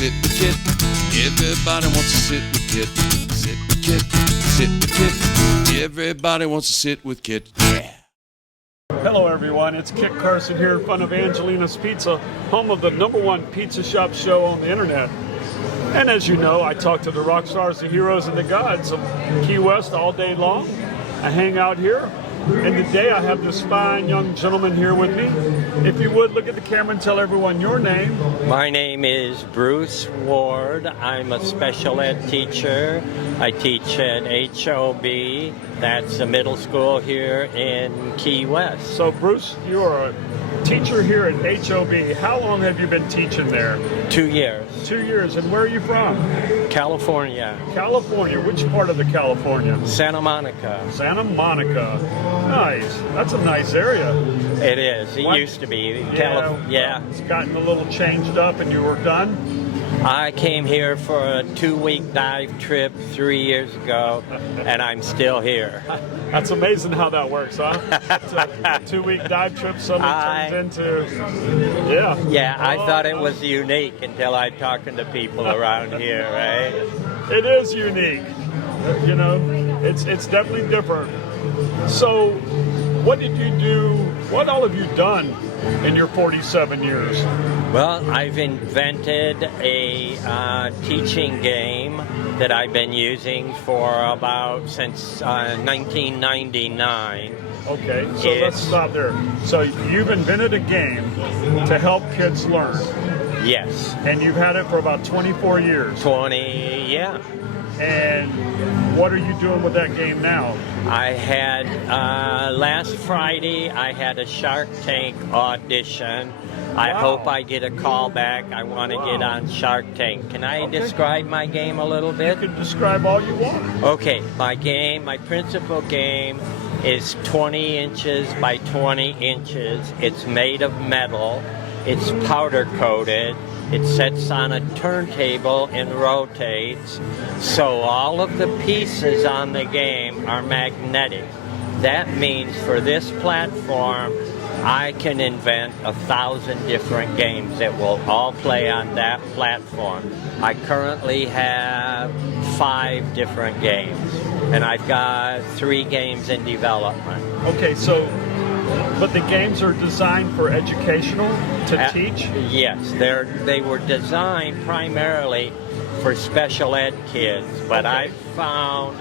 sit with Kit. Everybody wants to sit with Kit. Sit with Kit. Sit with Kit. Everybody wants to sit with Kit. Yeah. Hello everyone, it's Kit Carson here in front of Angelina's Pizza, home of the #1 pizza shop show on the internet. And as you know, I talk to the rock stars, the heroes, and the gods of Key West all day long. I hang out here, and today I have this fine young gentleman here with me. If you would, look at the camera and tell everyone your name. My name is Bruce Ward. I'm a special ed teacher. I teach at HOB. That's a middle school here in Key West. So Bruce, you are a teacher here at HOB. How long have you been teaching there? 2 years. 2 years. And where are you from? California. California. Which part of the California? Santa Monica. Santa Monica. Nice. That's a nice area. It is. It What? used to be. Yeah. It's gotten a little changed up and you were done? I came here for a 2-week dive trip 3 years ago, and I'm still here. That's amazing how that works, huh? It's a 2-week dive trip suddenly turns into, yeah. Yeah, I thought it was unique until I talking to people around here, right? It is unique. You know, it's definitely different. So, what did you do? What all have you done in your 47 years? Well, I've invented a teaching game that I've been using for since 1999. Okay, so let's stop there. So you've invented a game to help kids learn. Yes. And you've had it for about 24 years. 20, yeah. And what are you doing with that game now? I had, last Friday, I had a Shark Tank audition. I hope I get a call back. I want to get on Shark Tank. Can I describe my game a little bit? You can describe all you want. Okay, my principal game is 20 inches by 20 inches. It's made of metal. It's powder coated. It sits on a turntable and rotates. So all of the pieces on the game are magnetic. That means for this platform, I can invent 1,000 different games that will all play on that platform. I currently have 5 different games, and I've got 3 games in development. Okay, so, but the games are designed for educational, to teach? Yes, they were designed primarily for special ed kids, but I found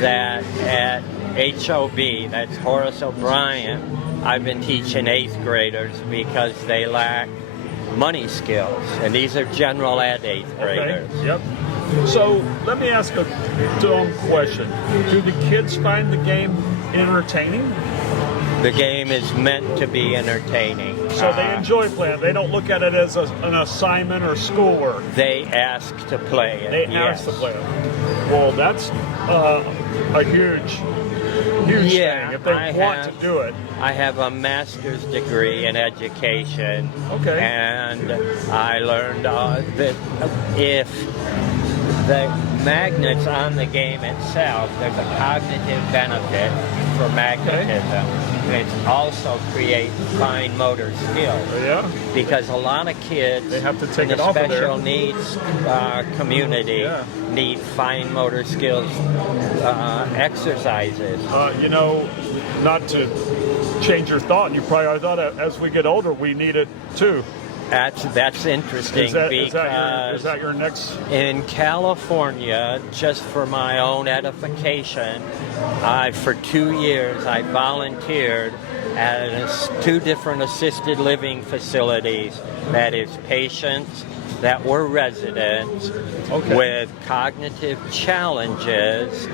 that at HOB, that's Horace O'Brien, I've been teaching 8th graders because they lack money skills, and these are general ed 8th graders. Okay. Yep. So let me ask a dumb question. Do the kids find the game entertaining? The game is meant to be entertaining. So they enjoy playing. They don't look at it as an assignment or schoolwork. They ask to play it. They ask to play it. Well, that's a huge thing if they want to do it. I have a master's degree in education. Okay. And I learned that if the magnets on the game itself, there's a cognitive benefit for magnetism. It also creates fine motor skills. Yeah. Because a lot of kids they have to take in it the off of there. special needs community need fine motor skills exercises. You know, not to change your thought, you probably thought as we get older we need it too. That's interesting Is because that your next? In California, just for my own edification, for 2 years I volunteered at 2 different assisted living facilities. That is patients that were residents with cognitive challenges,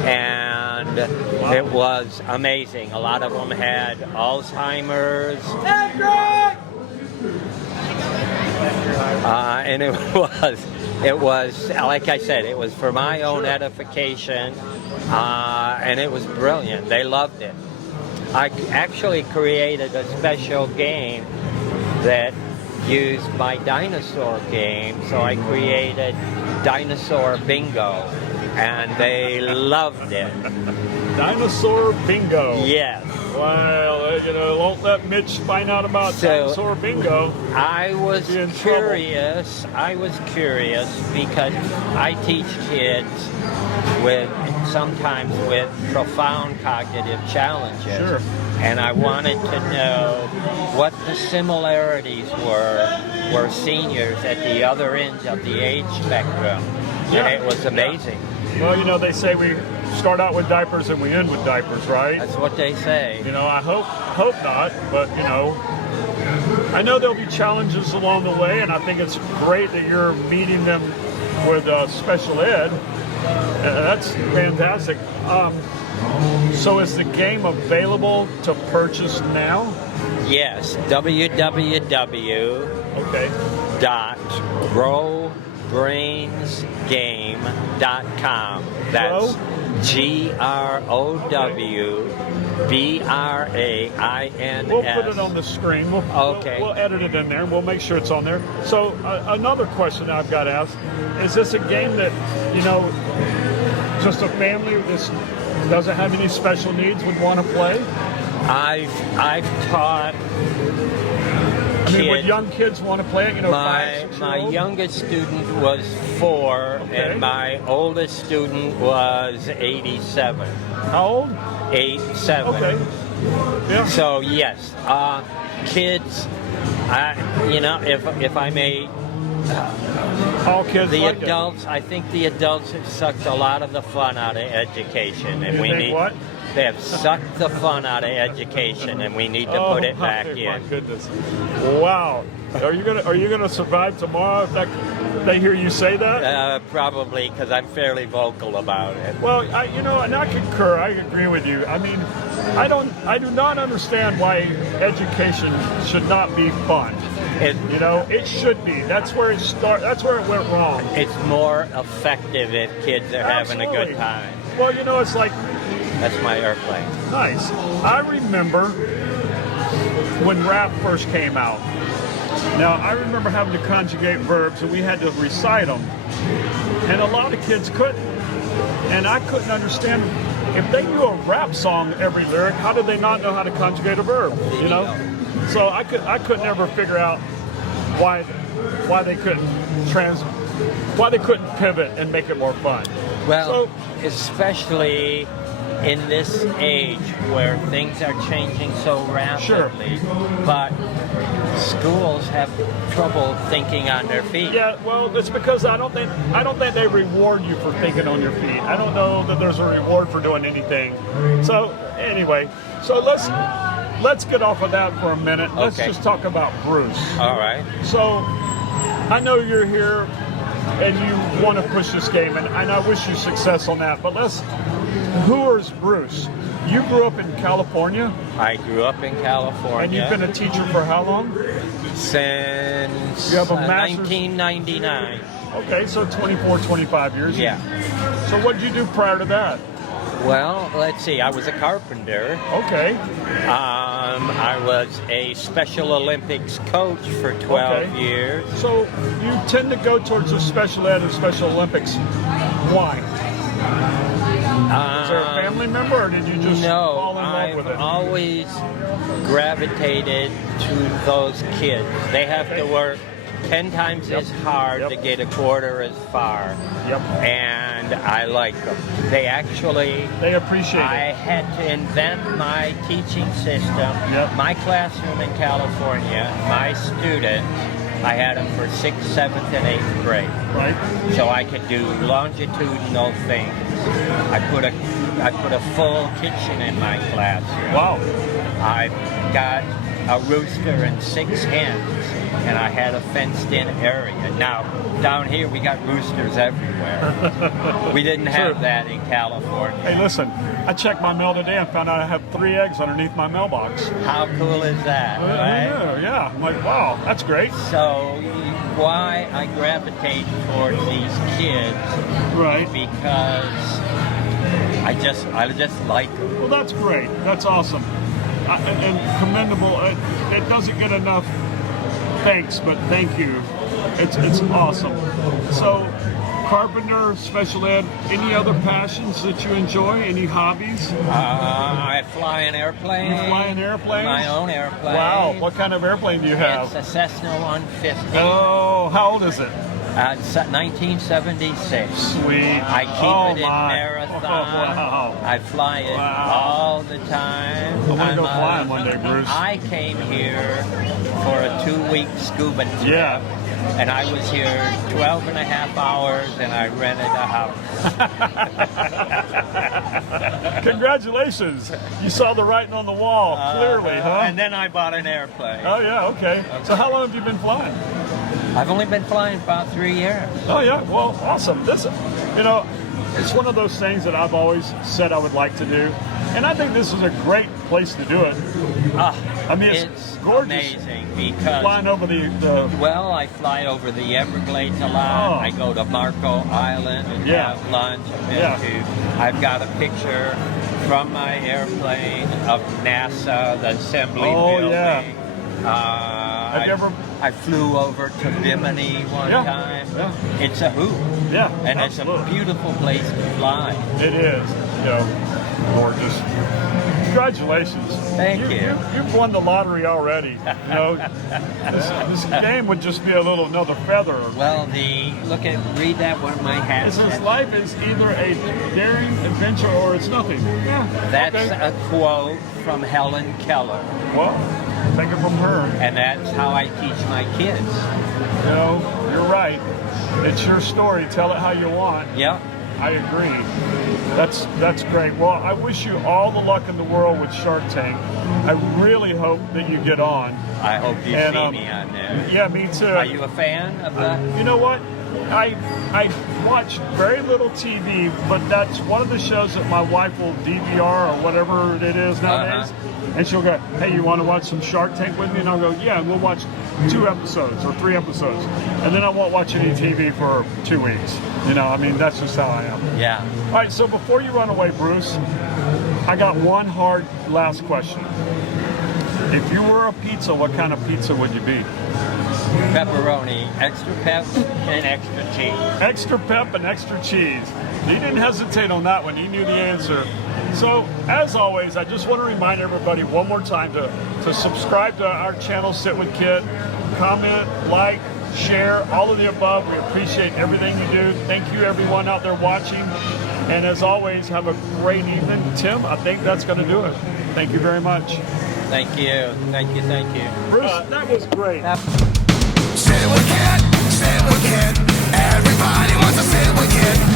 and it was amazing. A lot of them had Alzheimer's. And it was like I said, it was for my own edification, and it was brilliant. They loved it. I actually created a special game that used my dinosaur game, so I created Dinosaur Bingo, and they loved it. Dinosaur Bingo. Yes. Well, won't let Mitch find out about dinosaur bingo. I was Be in curious. I was curious because I teach kids sometimes with profound cognitive challenges. Sure. And I wanted to know what the similarities were seniors at the other end of the age spectrum. Yeah. And it was amazing. Well, they say we start out with diapers and we end with diapers, right? That's what they say. I hope not, but I know there'll be challenges along the way, and I think it's great that you're meeting them with special ed. That's fantastic. So is the game available to purchase now? Yes, www.growbrainsgame.com. That's GROWBRAINS. We'll put it on the screen. We'll edit it in there, and we'll make sure it's on there. So another question I've got to ask, is this a game that, just a family that doesn't have any special needs would want to play? I've taught would young kids want to play it? My youngest student was 4, and my oldest student was 87. How old? 87. Okay. Yeah. So yes, kids. If I may. All kids. The adults. I think the adults have sucked a lot of the fun out of education, and we need. What? They have sucked the fun out of education, and we need to put it back in. My goodness! Wow. Are you gonna survive tomorrow if they hear you say that? Probably, because I'm fairly vocal about it. Well, and I concur. I agree with you. I mean, I do not understand why education should not be fun. It should be. That's where it started. That's where it went wrong. It's more effective if kids are having a good time. Well, it's like. That's my airplane. Nice. I remember when rap first came out. Now, I remember having to conjugate verbs, and we had to recite them. And a lot of kids couldn't. And I couldn't understand, if they knew a rap song every lyric, how did they not know how to conjugate a verb? So I could never figure out why they couldn't pivot and make it more fun. Well, especially in this age where things are changing so rapidly, but schools have trouble thinking on their feet. Yeah, well, it's because I don't think they reward you for thinking on your feet. I don't know that there's a reward for doing anything. So anyway, let's get off of that for a minute. Let's just talk about Bruce. All right. So I know you're here and you want to push this game, and I wish you success on that. But who is Bruce? You grew up in California? I grew up in California. And you've been a teacher for how long? Since you have a 1999. Okay, so 24, 25 years. Yeah. So what did you do prior to that? Well, let's see. I was a carpenter. Okay. I was a Special Olympics coach for 12 years. So you tend to go towards the Special Ed and Special Olympics. Why? Is there a family member, or did you just fall in love with it? I've always gravitated to those kids. They have to work 10 times as hard to get a quarter as far. Yep. And I like them. They appreciate it. I had to invent my teaching system. Yep. My classroom in California, my students, I had them for 6th, 7th, and 8th grade. Right. So I could do longitudinal things. I put a full kitchen in my classroom. Wow. I got a rooster and 6 hens, and I had a fenced-in area. Now, down here, we got roosters everywhere. We didn't have that in California. Hey, listen, I checked my mail today and found out I have 3 eggs underneath my mailbox. How cool is that, right? Yeah, I'm like, wow, that's great. So, why I gravitate towards these kids, right? Because I just like them. Well, that's great. That's awesome. And commendable. It doesn't get enough thanks, but thank you. It's awesome. So carpenter, special ed. Any other passions that you enjoy? Any hobbies? I fly an airplane. You fly an airplane? My own airplane. Wow. What kind of airplane do you have? It's a Cessna 150. Oh, how old is it? It's 1976. Sweet. I keep it in marathon. Oh, wow. I fly it all the time. I want to go flying one day, Bruce. I came here for a 2-week scuba trip. Yeah. And I was here 12 and a half hours, and I rented a house. Congratulations. You saw the writing on the wall, clearly, huh? And then I bought an airplane. Oh, yeah, okay. So how long have you been flying? I've only been flying about 3 years. Oh, yeah, well, awesome. This, it's one of those things that I've always said I would like to do. And I think this is a great place to do it. I mean, it's gorgeous. Amazing because flying over the well, I fly over the Everglades a lot. I go to Marco Island and have lunch. I've got a picture from my airplane of NASA, the assembly building. I flew over to Bimini one time. It's a hoot. Yeah, and absolutely. It's a beautiful place to fly. It is. Gorgeous. Congratulations. Thank you. You've won the lottery already. This game would just be another feather. Well, read that one my hat. It says life is either a daring adventure or it's nothing. Yeah. That's a quote from Helen Keller. Well, take it from her. And that's how I teach my kids. You're right. It's your story. Tell it how you want. Yep. I agree. That's great. Well, I wish you all the luck in the world with Shark Tank. I really hope that you get on. I hope you see me on there. Yeah, me too. Are you a fan of that? You know what? I watch very little TV, but that's one of the shows that my wife will DVR or whatever it is nowadays. And she'll go, hey, you want to watch some Shark Tank with me? And I'll go, yeah, and we'll watch 2 episodes or 3 episodes. And then I won't watch any TV for 2 weeks. That's just how I am. Yeah. All right, so before you run away, Bruce, I got one hard last question. If you were a pizza, what kind of pizza would you be? Pepperoni, extra pep and extra cheese. Extra pep and extra cheese. He didn't hesitate on that one. He knew the answer. So, as always, I just want to remind everybody one more time to subscribe to our channel, Sit with Kit. Comment, like, share, all of the above. We appreciate everything you do. Thank you, everyone out there watching. And as always, have a great evening. Tim, I think that's going to do it. Thank you very much. Thank you. Thank you. Thank you. Bruce, that was great. Sit with Kit, everybody wants to sit with Kit.